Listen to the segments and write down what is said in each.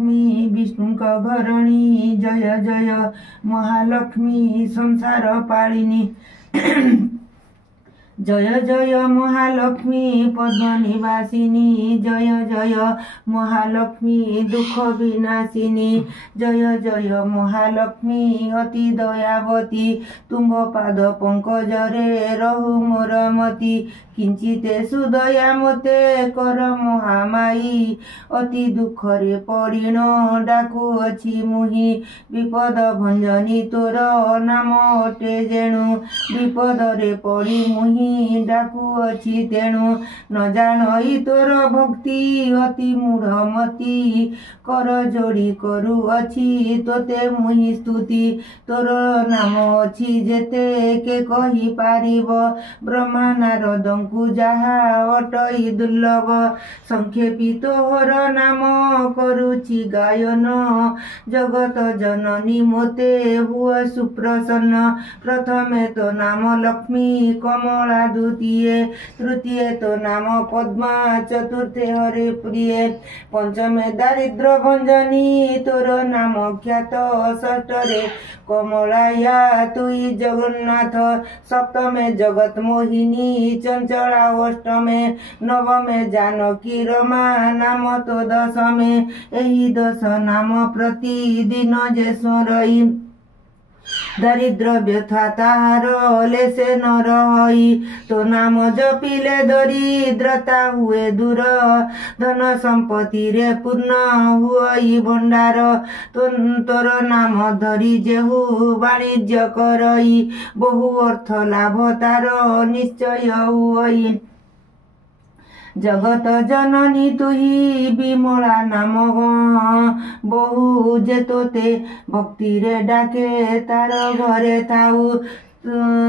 महालक्ष्मी विष्णुका घरणी जय जय महालक्ष्मी संसार पालिनी जय जय महालक्ष्मी पद्मनिवासिनी जय जय महालक्ष्मी दुख विनाशिनी जय जय महालक्ष्मी अति दयावती तुम पाद पंकजरे रहु मोर मती किंचिते सुदया मते कर महामाई अति दुखरे पड़िण डाकु अछि मुहि विपद भंजनी तोर नाम अटे जेणु विपदरे पड़ी मुहि डाकु अछि तेणु न जानई तोर भक्ति अति मूढ़मती कर जोड़ी करू अछि तोते मुहि स्तुति तोर नाम अछि जेते के कहि पारिब ब्रह्मा नारदंकु जाहा अटई दुर्लभ संक्षेपी तोहर नाम करुछि गायन जगत जननी मोते हुआ सुप्रसन्न प्रथमे तो नाम लक्ष्मी कमला द्वितीय तृतीय तो नाम पद्मा चतुर्थे हरे प्रिय पंचमे दारिद्र भंजनी तोर नाम ख्यात षष्ठरे कमलाया तुई जगन्नाथ सप्तमे जगत मोहिनी चंचला अष्टमे नवमे जानकी रमा नाम तो दशमे एही दश नाम प्रतिदिन जे स्मरई दरिद्र व्यथा ताहार लेसे न रही तो नाम जपिले दरिद्रता हुए दूर धन संपत्ति रे पूर्ण हुई भंडार तोर नाम धरी जेहु वाणिज्य करई बहु अर्थ लाभ तार निश्चय हुई जगत जननी तुही विमला नाम बहु जे तोते भक्ति रे डाके तार घरे थाऊ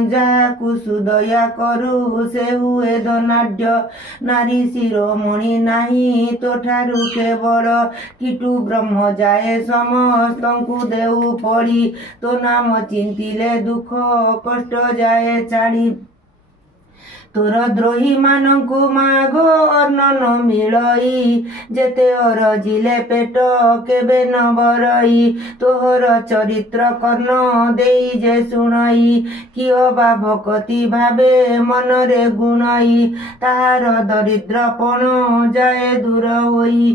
जाकु सुदया करू से हुए धनाढ्य नारी शिरोमणि नाही तो ठारू केवल किटु ब्रह्म जाए समस्तंकु देउ पड़ी तो नाम चिंतिले दुख कष्ट जाए छाड़ी तोर द्रोही मानकु मागो अन्न न मिलई जेते अरजिले पेट केबे न भरई तोहर चरित्र कर्ण देई जे शुणई कियो बा भक्ति भावे मनरे गुणई ताहार दरिद्रपण जाए दूर होई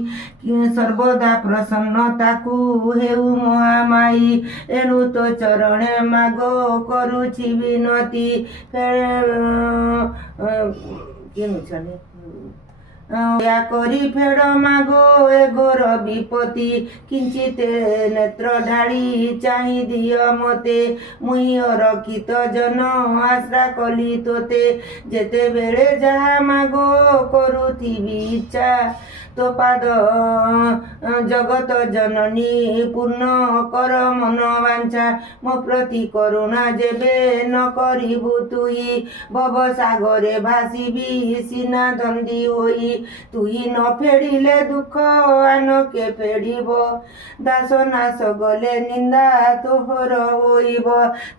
सर्वदा प्रसन्नताकु हेउ महामाई एणु तो चरणे मागो करुछि विनती या करी फेड़ मागो ए घोर विपत्ति किंचिते नेत्र ढाड़ी चाहि दिय मते मुई अरक्षित जन आश्रा कली तोते जेते बेले जहा मागो करुथिबी इच्छा तो पाद जगत जननी पूर्ण कर मन वांछा मो प्रति करुणा जेबे न करिबु तुई भव सागरे भासिबी सीना धंदी होई तुई न फेडिले दुख आन के फेडिब दास नाश गले निंदा तोहर होइब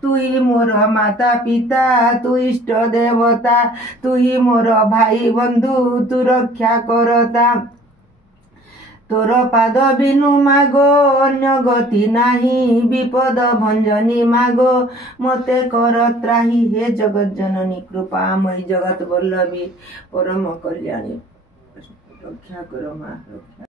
तुई मोर माता पिता तु इष्ट देवता तुई मोर भाई बंधु तु रक्षा करता तोर पाद बिनु मागो अन्य गति नाही विपद भंजनी मागो मते कर त्राही हे जगत जननी कृपामयी जगत वल्लभी परम कल्याणी रक्षा करो माँ रक्षा।